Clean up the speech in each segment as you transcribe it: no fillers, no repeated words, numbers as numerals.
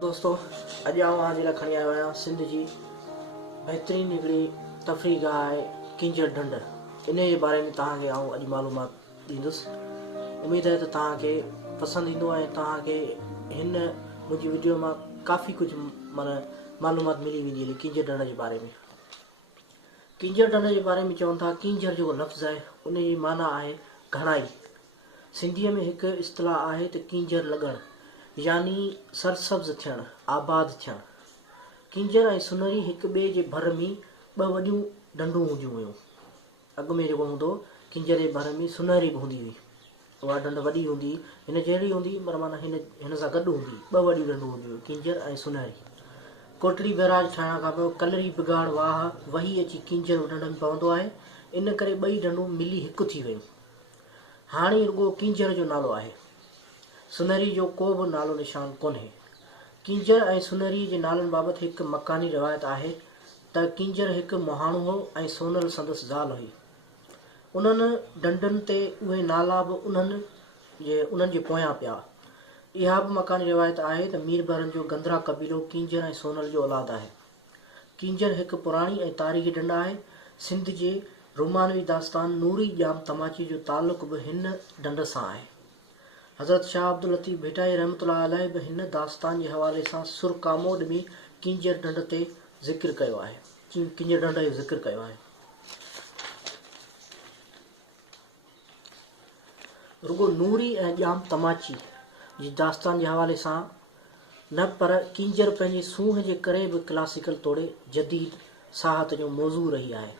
दोस्तों अॼु आउं आज लाइ खणी आयो आहियां सिंध जी बहितरीनु हिकिड़ी तफ़री गाह आहे किंजर ढंढ। इन जे बारे में तव्हांखे आउं अॼु मालूमात ॾींदुसि। उमेद आहे त तव्हांखे पसंदि ईंदो ऐं तव्हांखे हिन मुंहिंजी वीडियो मां काफ़ी कुझु मालूमात मिली वेंदी किंजर ढंढ जे बारे में। किंजर ढंढ जे बारे में चवनि था किंजर जो लफ़्ज़ आहे उन जी माना आहे घणाई। सिंधीअ में हिकु इस्तिलाह आहे त किंजर लॻणु यानी सरसब्ज़ थियणु, आबाद थियणु। किंजर ऐं सुनहरी हिक ॿिए जे भर में ॿ वॾियूं ढंढूं हूंदियूं हुयूं। अॻु में जेको हूंदो किंजर जे भर में सुनहरी बि हूंदी हुई, उहा ढंढ वॾी हूंदी, हिन जहिड़ी हूंदी पर माना हिन सां गॾु हूंदी, ॿ वॾियूं ढंढूं हूंदियूं हुयूं, किंजर ऐं सुनहरी। कोटड़ी बैराज ठाहिण खां पोइ कलरी बिगाड़ वाह वही अची किंजर ढंढ में पवंदो आहे, इन करे ॿई ढंढूं मिली हिकु थी वियूं। हाणे रुॻो किंजर जो नालो आहे, सुनहरी जो को बि नालो निशान कोन्हे। किंजर ऐं सुनहरी जे नालनि बाबति हिकु मकानी रिवायत आहे त किंजर हिकु मुहाणो हो ऐं सोनल संदसि ज़ाल हुई। उन्हनि ढंढनि ते उहे नाला बि उन्हनि जे पोयां पिया। इहा बि मकानी रिवायत आहे त मीरबरनि जो गंदरा कबीलो किंजर ऐं सोनल जो औलाद आहे। किंजर हिकु पुराणी ऐं तारीख़ी ढंढ आहे। सिंध जे रोमानवी दास्तान नूरी जाम तमाची जो तालुक़ बि हिन ढंढ सां आहे। हज़रत शाह अब्दुल लतीफ़ भिटाई रहमतुल्लाह अलैह बि हिन दास्तान जे हवाले सां सुर कामोद में किंजर ढंढ ते ज़िक्र कयो आहे, किंजर ढंढ जो ज़िक्र कयो आहे। रुॻो नूरी ऐं जाम तमाची जी दास्तान जे हवाले सां न पर किंजर पंहिंजी सूंह जे करे बि क्लासिकल तोड़े जदीद साहत जो मौज़ू रही आहे।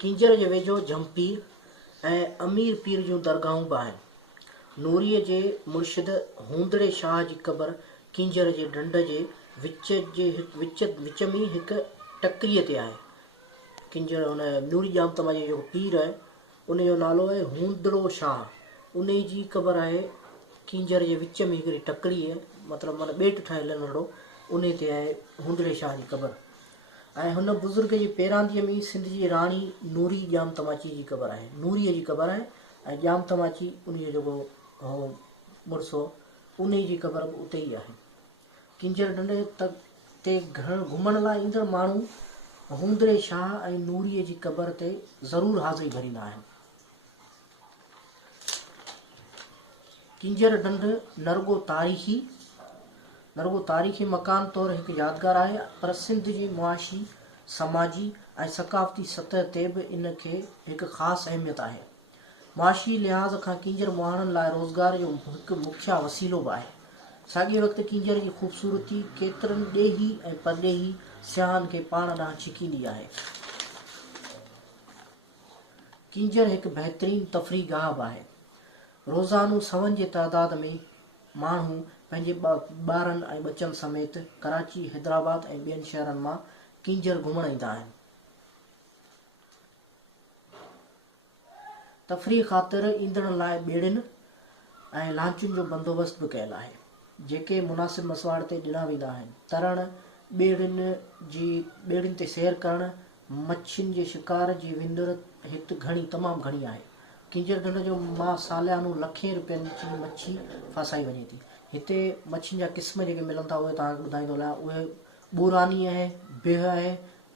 किंजर जे वेझो झमपीर ऐं अमीर पीर जूं दरगाहूं बि आहिनि। नूरीअ जे मुर्शिद हूंदड़े शाह जी क़बर किंजर जे ढंढ जे विच में हिकु टकरीअ ते आहे। किंजर हुन नूरी जाम तमाची जेको पीर आहे उन जो नालो आहे हूंदड़ो शाह, उन जी क़बर आहे किंजर जे विच में हिकिड़ी टकरी आहे, मतिलबु माना ॿेट ठहियलु नंढड़ो, उन ते आहे हूंदड़े शाह जी क़बर। ऐं हुन बुज़ुर्ग जी पेरांदीअ में सिंध जी राणी नूरी जाम तमाची जी क़बर आहे, नूरीअ जी क़बर आहे ऐं जाम तमाची उन जो जेको हो मुड़ुस हो उन जी क़बर बि उते ई आहे। किंजर ढंढ ते घुमण लाइ ईंदड़ माण्हू हूंदड़े शाह ऐं नूरीअ जी क़बर ते ज़रूरु हाज़िरी भरींदा आहिनि। किंजर ढंढ नरगो तारीख़ी मकान तौरु हिकु यादगार आहे, पर सिंध जी मुआशी, समाजी ऐं सक़ाफ़ती सतह ते बि इन खे हिकु ख़ासि अहमियत आहे। मुआशी लिहाज़ खां किंजर मुहाणनि लाइ रोज़गार जो हिकु मुख्य वसीलो बि आहे। साॻिए वक़्तु किंजर जी ख़ूबसूरती केतिरनि ॾेही ऐं परॾेही सियाहनि खे पाण ॾांहुं छिकींदी आहे। किंजर हिकु बहितरीनु तफ़री गाह बि आहे। रोज़ानो सवनि जे तइदाद में माण्हू पंहिंजे ॿारनि ऐं ॿचनि समेत कराची, हैदराबाद ऐं ॿियनि शहरनि मां किंजर घुमण ईंदा आहिनि। तफ़री ख़ातिर ईंदड़नि लाइ ॿेड़ियुनि ऐं लांचुनि जो बंदोबस्तु बि कयलु आहे, जेके मुनासिब मसवाड़ ते ॾिना वेंदा आहिनि। तरण, ॿेड़ियुनि ते सैर करणु, मच्छियुनि जे शिकार जी विंदुर हिते तमामु घणी आहे। किंजर ढंढ जो मां सालियानो लखें रुपयनि जी मच्छी फासाई वञे थी। हिते मच्छियुनि जा क़िस्म जेके मिलनि था उहे तव्हांखे ॿुधाईंदो हलियां। उहे ॿूरानी आहे, बिह आहे,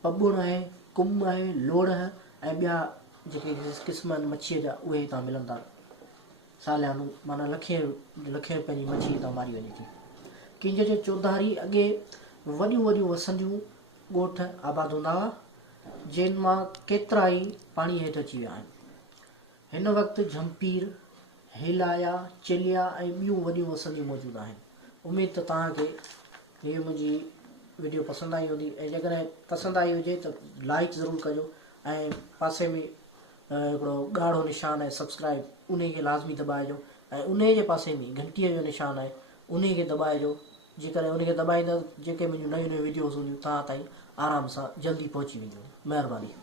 पॿुण आहे, कुम आहे, लोड़ ऐं ॿिया जेके क़िस्म आहिनि मच्छीअ जा उहे हितां मिलनि था। सालियानो माना लखें रुपयनि जी मच्छी हितां मारी वञे थी। किंजर जे चौधारी अॻे वॾियूं वॾियूं वसंदियूं ॻोठ आबाद हूंदा हुआ, जिन मां केतिरा ई पाणी हेठि अची विया आहिनि। हिन वक़्तु झमपीर, हेलाया, चिलिया ऐं ॿियूं वॾियूं वसंदियूं मौजूदु आहिनि। उमेद त तव्हांखे हीअ मुंहिंजी वीडियो पसंदि आई हूंदी, ऐं जेकॾहिं पसंदि आई हुजे त लाइक ज़रूरु कजो ऐं पासे में हिकिड़ो ॻाढ़ो निशान आहे सब्सक्राइब, उन खे लाज़मी दॿाइजो ऐं उन जे पासे में घंटीअ जो निशान आहे उन खे दॿाइजो। जेकॾहिं उन खे दॿाईंदा जेके मुंहिंजियूं नयूं वीडियोज़ हूंदियूं तव्हां ताईं आराम सां जल्दी पहुची वेंदियूं। महिरबानी।